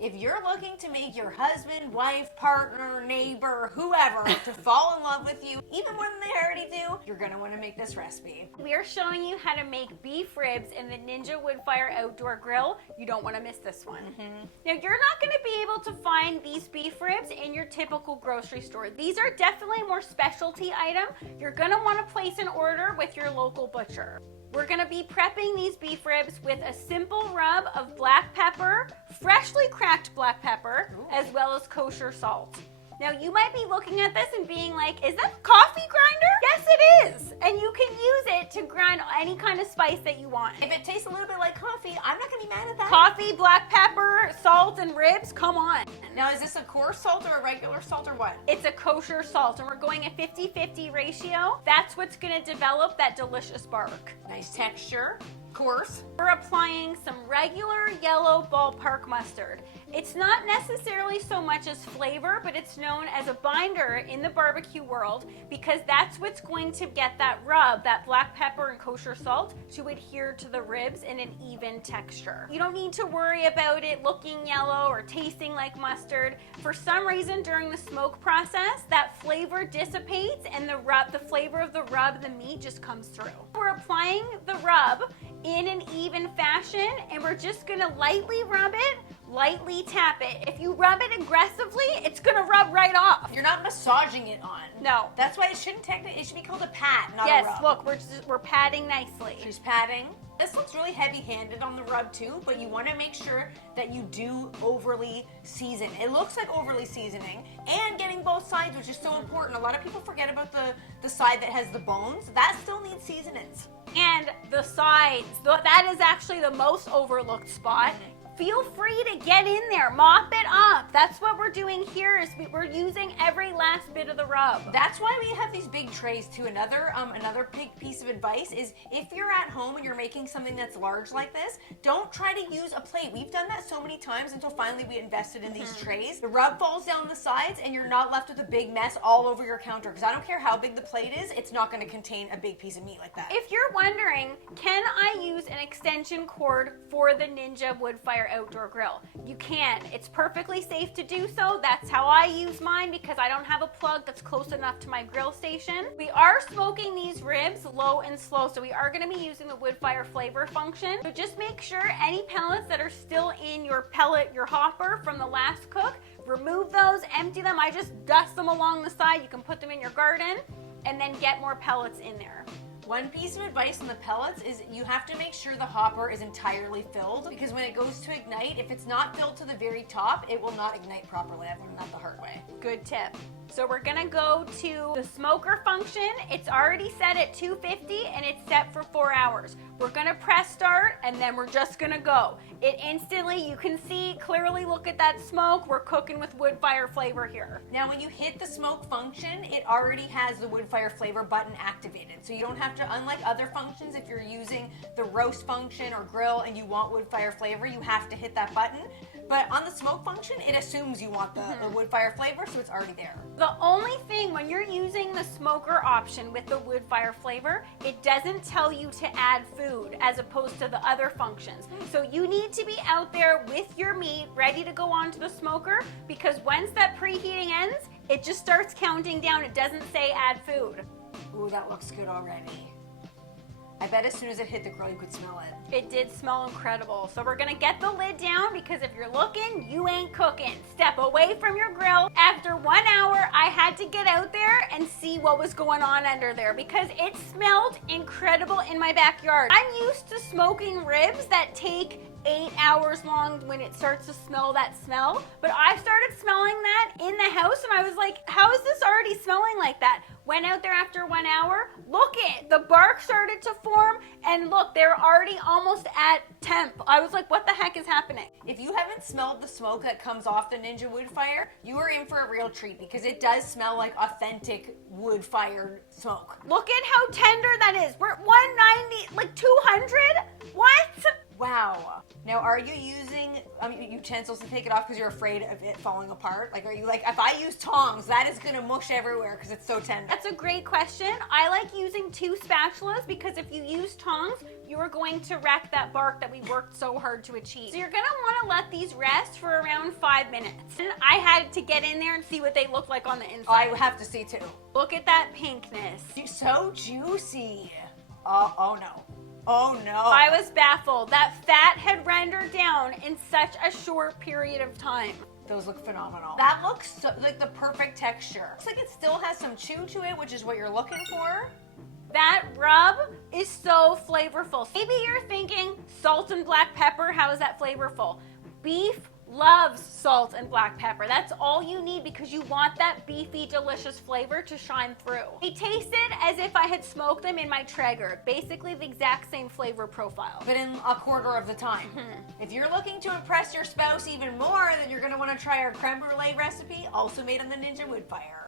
If you're looking to make your husband, wife, partner, neighbor, whoever to fall in love with you, even when they already do, you're gonna want to make this recipe. We are showing you how to make beef ribs in the Ninja Woodfire Outdoor Grill. You don't want to miss this one. Now, you're not going to be able to find these beef ribs in your typical grocery store. These are definitely a more specialty item. You're going to want to place an order with your local butcher. We're going to be prepping these beef ribs with a simple rub of black pepper, freshly cracked black pepper, as well as kosher salt. Now, you might be looking at this and being like, is that a coffee grinder? Yes, it is. And you can use it to grind any kind of spice that you want. If it tastes a little bit like coffee, I'm not going to be mad at that. Coffee, black pepper, salt, and ribs, come on. Now, is this a coarse salt or a regular salt or what? It's a kosher salt, and we're going a 50-50 ratio. That's what's going to develop that delicious bark. Nice texture. Coarse. We're applying some regular yellow ballpark mustard. It's not necessarily so much as flavor, but it's known as a binder in the barbecue world because that's what's going to get that rub, that black pepper and kosher salt, to adhere to the ribs in an even texture. You don't need to worry about it looking yellow or tasting like mustard. For some reason during the smoke process, that flavor dissipates and the flavor of the rub, the meat, just comes through. We're applying the rub in an even fashion, and we're just gonna lightly rub it, lightly tap it. If you rub it aggressively, it's gonna rub right off. You're not massaging it on. No. That's why it shouldn't technically, it should be called a pat, not a rub. Yes, look, we're patting nicely. She's patting. This looks really heavy-handed on the rub too, but you want to make sure that you do overly season. It looks like overly seasoning and getting both sides, which is so important. A lot of people forget about the side that has the bones. That still needs seasonings. And the sides, that is actually the most overlooked spot. Feel free to get in there, mop it up. That's what we're doing here, is we're using every last bit of the rub. That's why we have these big trays too. Another big piece of advice is if you're at home and you're making something that's large like this, don't try to use a plate. We've done that so many times until finally we invested in these trays. The rub falls down the sides and you're not left with a big mess all over your counter, because I don't care how big the plate is, it's not going to contain a big piece of meat like that. If you're wondering, can I use an extension cord for the Ninja Woodfire Outdoor Grill? You can. It's perfectly safe to do so. That's how I use mine, because I don't have a plug that's close enough to my grill station. We are smoking these ribs low and slow, so we are going to be using the Woodfire flavor function. So just make sure any pellets that are still in your hopper from the last cook, remove those, empty them. I just dust them along the side. You can put them in your garden and then get more pellets in there. One piece of advice on the pellets is you have to make sure the hopper is entirely filled, because when it goes to ignite, if it's not filled to the very top, it will not ignite properly. I've learned that the hard way. Good tip. So we're gonna go to the smoker function. It's already set at 250 and it's set for 4 hours. We're gonna press start and then we're just gonna go. It instantly, you can see clearly, look at that smoke. We're cooking with Woodfire flavor here. Now when you hit the smoke function, it already has the Woodfire flavor button activated. So you don't have to, unlike other functions, if you're using the roast function or grill and you want Woodfire flavor, you have to hit that button. But on the smoke function, it assumes you want the Woodfire flavor, so it's already there. The only thing when you're using the smoker option with the Woodfire flavor, it doesn't tell you to add food as opposed to the other functions. So you need to be out there with your meat ready to go onto the smoker, because once that preheating ends, it just starts counting down. It doesn't say add food. Ooh, that looks good already. I bet as soon as it hit the grill, you could smell it. It did smell incredible. So we're gonna get the lid down, because if you're looking, you ain't cooking. Step away from your grill. After 1 hour, I had to get out there and see what was going on under there, because it smelled incredible in my backyard. I'm used to smoking ribs that take 8 hours long when it starts to smell that smell, but I started smelling that in the house and I was like, how is this already smelling like that? Went out there after 1 hour, look it, the bark started to form, and look, they're already almost at temp. I was like, what the heck is happening? If you haven't smelled the smoke that comes off the Ninja Woodfire, you are in for a real treat, because it does smell like authentic wood-fired smoke. Look at how tender that is. We're at 190, like 200? What? Wow. Now, are you using utensils to take it off because you're afraid of it falling apart? Like, are you like, if I use tongs, that is gonna mush everywhere because it's so tender? That's a great question. I like using 2 spatulas because if you use tongs, you're going to wreck that bark that we worked so hard to achieve. So you're gonna wanna let these rest for around 5 minutes. And I had to get in there and see what they look like on the inside. I have to see too. Look at that pinkness. So juicy. Oh no. Oh no. I was baffled. That fat had rendered down in such a short period of time. Those look phenomenal. That looks so, like the perfect texture. Looks like it still has some chew to it, which is what you're looking for. That rub is so flavorful. Maybe you're thinking salt and black pepper, how is that flavorful? Beef loves salt and black pepper. That's all you need because you want that beefy, delicious flavor to shine through. They tasted as if I had smoked them in my Traeger. Basically the exact same flavor profile. But in a quarter of the time. If you're looking to impress your spouse even more, then you're gonna wanna try our creme brulee recipe, also made on the Ninja Woodfire.